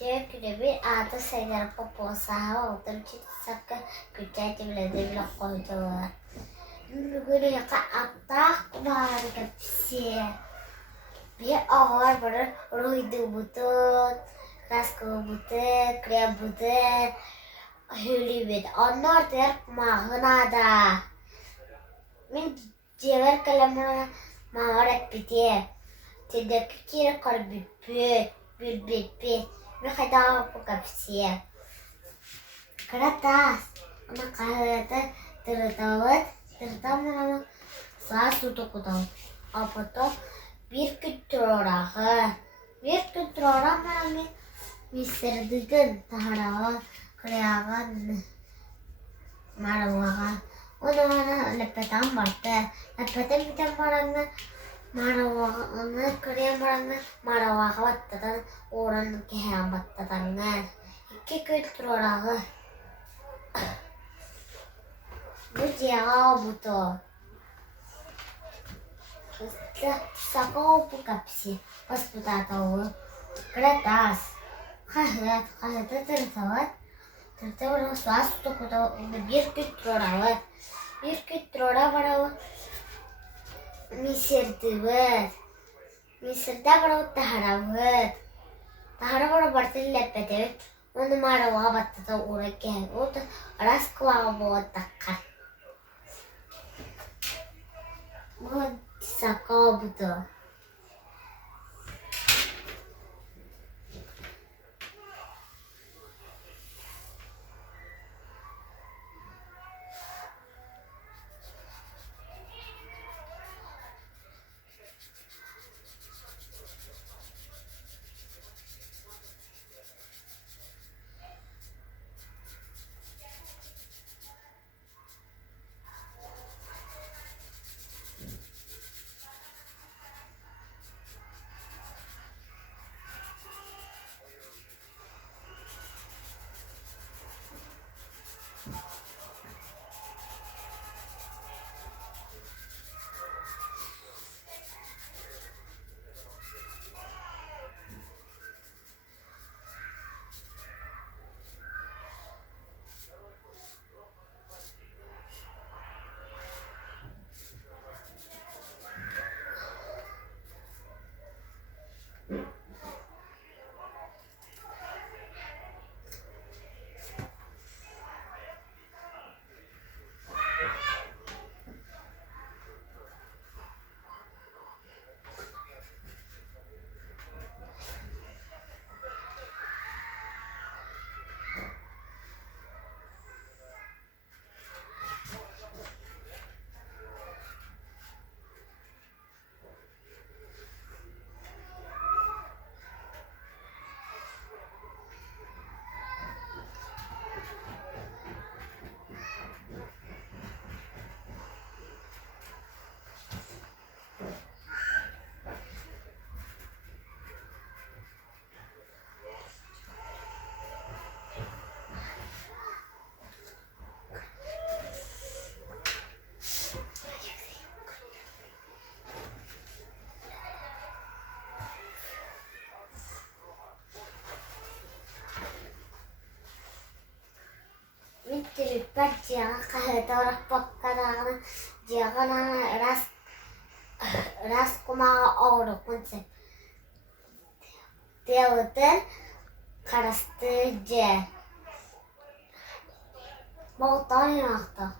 Tök bir adı sayıları poposa oldu. Bir sakı küçük bir koydu. Bugün yaka atak var kapsi. Bir ağır böyle ruydu butun. Rasko butun, krem butun. Hülübet. Onlar der mahınada. Min cevher kalamına mağaret bitiye. Tidak kira kar bit. Bir kadar bu kapsiye. Keratas. Ona kahvete terutama saat tutup kutau. Apa tuh bir kütürağı. Bir kütürağı mana misirdigen taharawa kreagan marawaga. Ona lepetan barte. Lepetan bitan maranga marawaga krea maranga marawaga battatan oran kehan battatangan. İki kütürağı. Bu cevap buto. Sako bu kapsi. Pas buta tahu. Kertas. Kahit tertawat. Tertawat suas tu kuto bir kütürağı. Bir kütürağı barawa. Misirdiwet. Misirda barawa taharabat. Taharabat berarti lepete. Onu marawa battata urake. O da raskwa bo takar. Bu sako buto. Terlibat jangan kahit orang pagkatang jangan ras kuma oro konsep teoten karastı c. Mau tanya akta.